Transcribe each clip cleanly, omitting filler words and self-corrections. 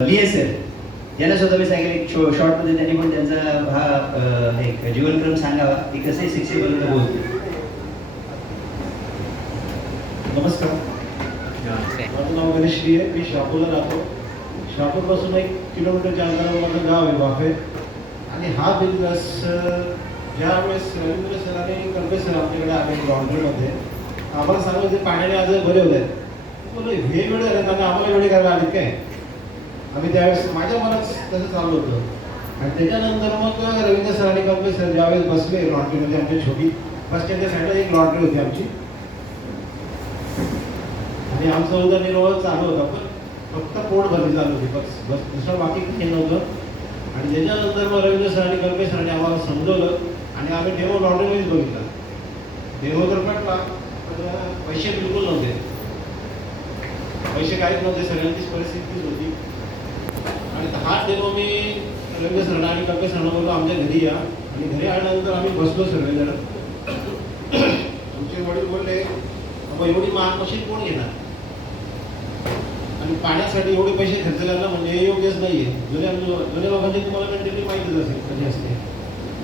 लिएस sir यांना सुद्धा मी सांगेल एक शॉर्टमध्ये त्यांनी पण त्यांचा हा एक जीवनक्रम सांगावा की कसे शिक्षेपर्यंत पोहोचते. नमस्कार, माझं नाव गणेश श्री आहे. मी शहापूरला राहतो. शहापूरपासून 1 किलोमीटरच्या अंतरावर माझं गाव आहे वाफे. आणि हा बिझनेस ज्यावेळेस रवींद्र सर आणि कर्वे सर आमच्याकडे आले लॉन्ड्रीमध्ये, आम्हाला सांगितलं ते पाण्याने आज बरे होत आहेत. बोललो हे वेळ झाले आणि आम्हाला वेळे करायला आले काय. आम्ही त्यावेळेस माझ्या मनात तसं चालू होतं. आणि त्याच्यानंतर मग रवींद्र सर आणि कर्वे सर ज्यावेळेस बसले लॉन्ड्रीमध्ये, आमची छोटी बस स्टँडच्या साईडला एक लॉन्ड्री होती आमची, आणि आमचा उदरनिर्वाह चालू होता. पण फक्त पोट भरली चालू होती बस बस दुसरं बाकी काही नव्हतं. आणि त्याच्यानंतर मग रवींद्र सर आणि कर्वे सरांनी आम्हाला समजवलं आणि आम्ही डेमो लॉन्ड्रीमध्येच बघितला. डेमो तर पटला, पण पैसे बिलकुल नव्हते. पैसे काहीच नव्हते, सगळ्यांचीच परिस्थितीच होती. आणि हा डेमो मी रवींद्र सरांना आणि कर्वे सरांना बोललो आमच्या घरी या. आणि घरी आल्यानंतर आम्ही बसलो सगळेजण. आमचे वडील बोलले बाबा एवढी महाग मशीन कोण घेणार, आणि पाण्यासाठी एवढे पैसे खर्च करणं म्हणजे हे योग्यच नाही आहे. जुन्या लोकांची तुम्हाला कंटिन्यू माहितीच असेल कधी असते,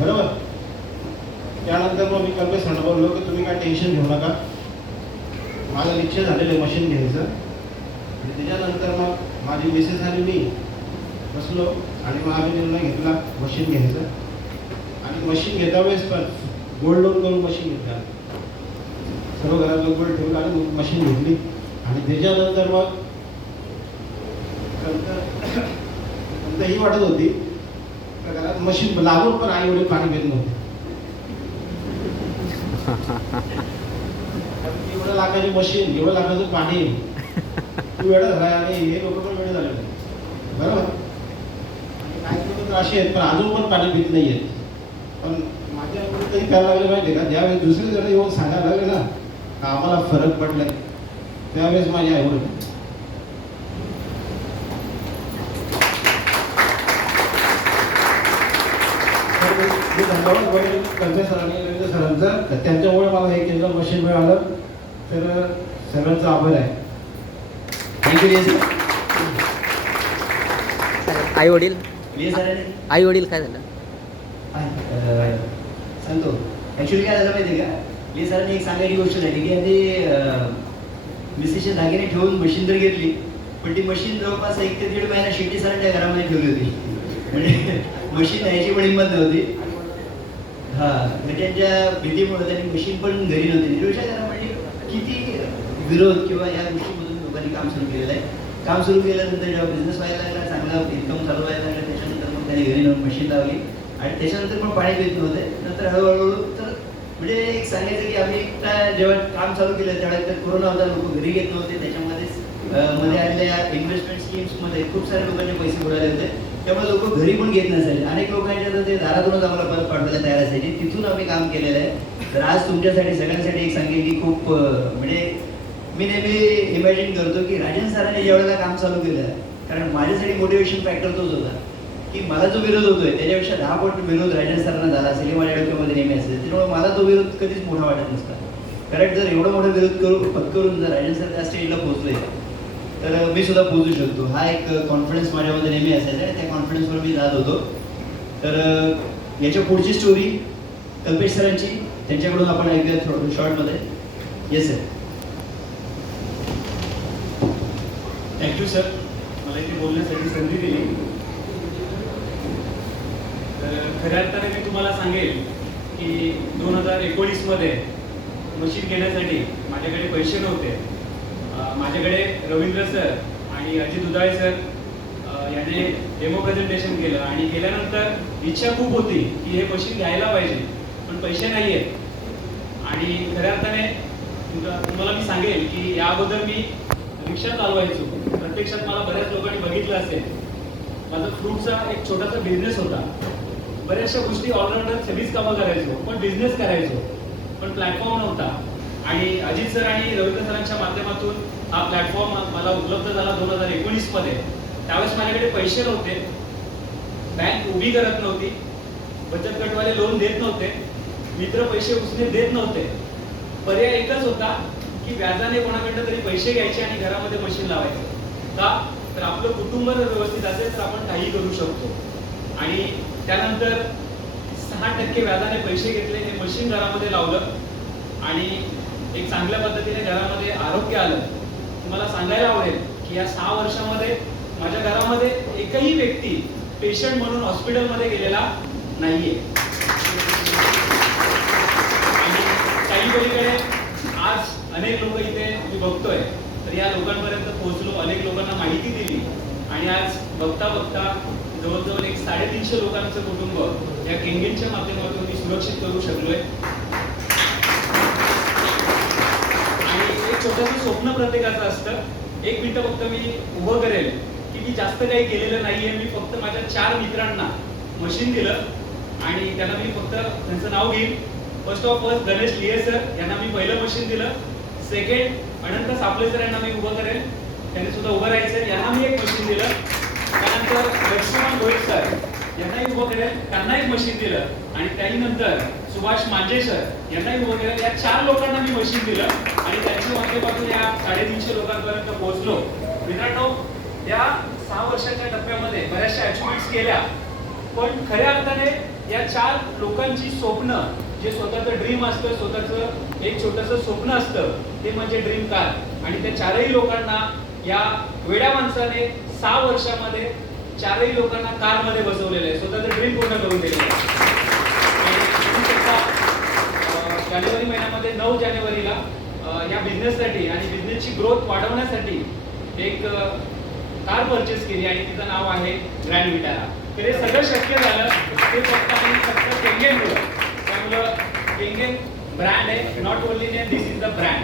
बरोबर. त्यानंतर मग मी कर्वे सरांना बोललो की तुम्ही काय टेन्शन घेऊ नका, माझं निश्चय झालेलं मशीन घ्यायचं. आणि त्याच्यानंतर मग माझी मिसेस आणि मी बसलो आणि मग आम्ही निर्णय घेतला मशीन घ्यायचं. आणि मशीन घेता वेळेस पण गोल्ड लोन करून मशीन घेतला. सर्व घरात गोल्ड ठेवलं आणि मशीन घेतली. आणि त्याच्यानंतर मग ही वाटत होती घरात मशीन लागून पण आई वडील पाणी घेत नव्हते. एवढ्या लाखाची मशीन, एवढं लाखाचं पाणी, तू वेळ झाला आणि हे लोक पण वेळ झाले, बरोबर. काही लोक तर असे आहेत पण अजून पण पाणी पित नाही आहेत. पण माझ्या मुळे तरी काय लागलं माहिती आहे का, ज्यावेळेस दुसरे जण येऊन सांगायला लागले ना का आम्हाला फरक पडलाय, त्यावेळेस माझी आई वडील धन्यवाद वडील कर्वे सरांनी रवींद्र सरांचं, तर त्यांच्यामुळे मला हे केंद्र मशीन मिळालं. तर सगळ्यांचा आभार आहे. Thank you लिएस sir. आई वडील लिएस सर आई वडील काय झालं सांगतो. ॲक्च्युली काय झालं माहिती आहे का, लिएस सरांनी एक सांगायची गोष्ट झाली की आधी मिसेसचे दागिने ठेवून मशीन तर घेतली, पण ती मशीन जवळपास 1 ते 1.5 महिना शेट्टी सरांच्या घरामध्ये ठेवली होती. म्हणजे मशीन न्यायची पण हिंमत नव्हती. त्यांच्या भीतीमुळे त्यांनी मशीन पण घरी नव्हती. विचार करा म्हणजे किती विरोध किंवा या गोष्टीमधून लोकांनी काम सुरू केलेलं आहे. काम सुरू केल्यानंतर जेव्हा बिझनेस व्हायला लागला, चांगला इन्कम चालू व्हायला लागला, त्याच्यानंतर मग त्यांनी घरी नेऊन मशीन लावली. आणि त्याच्यानंतर पण पाणी पित नव्हते. नंतर हळूहळू तर म्हणजे एक सांगायचं की आम्ही जेव्हा काम चालू केलं त्यावेळेस तर कोरोना होता, लोक घरी घेत नव्हते. त्याच्यामध्येच मध्ये आलेल्या इन्व्हेस्टमेंट स्कीम्समध्ये खूप सारे लोकांचे पैसे उडाले होते. त्यामुळे लोक घरी पण घेत नसायचे. अनेक लोकांच्या तर ते दारातूनच आम्हाला परत पाठवायला तयार असायचे. तिथून आम्ही काम केलेलं आहे. तर आज तुमच्यासाठी सगळ्यांसाठी एक सांगेल की खूप म्हणजे मी नेहमी इमॅजिन करतो की राजन सरांनी ज्या वेळेला काम चालू केलं, कारण माझ्यासाठी मोटिवेशन फॅक्टर तोच होता की मला जो विरोध होतोय त्याच्यापेक्षा 10 पट विरोध राजन सरांना झाला असेल हे माझ्या डोक्यामध्ये नेहमी असेल. त्यामुळे मला तो विरोध कधीच मोठा वाटत नसता. कारण जर एवढा मोठा विरोध पत्करून जर राजन सर त्या स्टेजला पोहोचले तर मी सुद्धा पोहोचू शकतो. हा एक कॉन्फिडन्स माझ्यामध्ये नेहमी असायचा आणि त्या कॉन्फिडन्सवर मी जात होतो. तर याच्या पुढची स्टोरी कल्पेश सरांची, त्यांच्याकडून आपण ऐकूया थोडं शॉर्टमध्ये. Yes sir. थँक्यू सर, मला इथे बोलण्यासाठी संधी दिली. तर खऱ्या अर्थाने मी तुम्हाला सांगेल की 2019मध्ये मशीन घेण्यासाठी माझ्याकडे पैसे नव्हते. माझ्याकडे रवींद्र सर आणि अजित उदाळे सर याने डेमो प्रेझेंटेशन केलं आणि केल्यानंतर इच्छा खूप होती की हे मशीन घ्यायला पाहिजे, पण पैसे नाही आहेत. आणि खऱ्या अर्थाने तुम्हाला मी सांगेल की या अगोदर मी रिक्षा चालवायचो. प्रत्यक्षात मला बऱ्याच लोकांनी बघितलं असेल. माझा फ्रूटचा एक छोटासा बिझनेस होता. बऱ्याचशा गोष्टी ऑलराऊंडर सगळीच कामं करायचो, पण बिझनेस करायचो, पण प्लॅटफॉर्म नव्हता. आणि अजित सर आणि रवींद्र सरांच्या माध्यमातून हा प्लॅटफॉर्म मला उपलब्ध झाला 2019मध्ये. त्यावेळेस माझ्याकडे पैसे नव्हते, बँक उभी करत नव्हती, बचत गटवाले लोन देत नव्हते, मित्र पैसे उसने देत नव्हते. पर्याय एकच होता की व्याजाने कोणाकडनं तरी पैसे घ्यायचे आणि घरामध्ये मशीन लावायचं. का तर आपलं कुटुंब जर व्यवस्थित असेल तर आपण काही करू शकतो. आणि त्यानंतर 6% व्याजाने पैसे घेतले, हे मशीन घरामध्ये लावलं आणि एक चांगल्या पद्धतीने घरामध्ये आरोग्य आलं. तुम्हाला सांगायला आवडेल की या 6 वर्षामध्ये माझ्या घरामध्ये एकही व्यक्ती पेशंट म्हणून हॉस्पिटलमध्ये गेलेला नाहीये. आणि काही पलीकडे आज अनेक लोक इथे मी बघतोय, तर या लोकांपर्यंत पोहोचलो, अनेक लोकांना माहिती दिली आणि आज बघता बघता जवळजवळ एक 350 लोकांचं कुटुंब या केंगेनच्या माध्यमातून मी सुरक्षित करू शकलोय. आणि एक छोटंसं स्वप्न प्रत्येकाचं असतं. एक मिनिटं फक्त मी उभं करेल की मी जास्त काही केलेलं नाहीये. मी फक्त माझ्या 4 मित्रांना मशीन दिलं आणि त्यांना मी फक्त त्यांचं नाव घेईन. फर्स्ट ऑफ ऑल गणेश लिहे सर यांना मी पहिलं मशीन दिलं. सेकंड अनंत सापळे सर यांना मी उभं करेल, त्यांनी सुद्धा उभं राहायचं, यांना मी एक मशीन दिलं. त्यानंतर लक्ष्मण गोयल सर यांनाही उभं करेल, त्यांना एक मशीन दिलं. आणि त्यानंतर सुभाष मांजे सर यांनाही उभं केलं. या 4 लोकांना मी मशीन दिलं आणि त्यांच्या माध्यमातून या 350 लोकांपर्यंत पोहोचलो. मित्रांनो, या 6 वर्षाच्या टप्प्यामध्ये बऱ्याचशा अचिव्हमेंट्स केल्या, पण खऱ्या अर्थाने या 4 लोकांची स्वप्न, जे स्वतःचं ड्रीम असतं, स्वतःचं एक छोटंसं स्वप्न असतं, ते म्हणजे ड्रीम कार. आणि त्या 4ही लोकांना या वेड्या माणसाने 6 वर्षामध्ये 4ही लोकांना कारमध्ये बसवलेलं आहे, स्वतःचं ड्रीम पूर्ण करून दिलेलं आहे. जानेवारी महिन्यामध्ये 9 जानेवारीला या बिझनेससाठी आणि बिझनेसची ग्रोथ वाढवण्यासाठी एक कार परचेस केली आणि तिचं नाव आहे ग्रँड विटारा. तर हे सगळं शक्य झालं ते फक्त आणि फक्त केंगेनमुळं. त्यामुळं केंगेन ब्रँड आहे, not only name, this is the brand.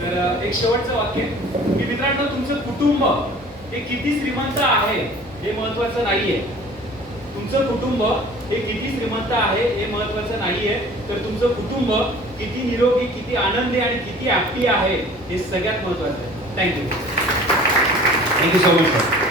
तर एक शेवटचं वाक्य की मित्रांनो, तुमचं कुटुंब हे किती श्रीमंत आहे हे महत्वाचं नाहीये. तुमचं कुटुंब हे किती श्रीमंत आहे हे महत्वाचं नाहीये, तर तुमचं कुटुंब किती निरोगी, किती आनंदी आणि किती हॅप्पी आहे हे सगळ्यात महत्वाचं आहे. Thank you. Thank you so much sir.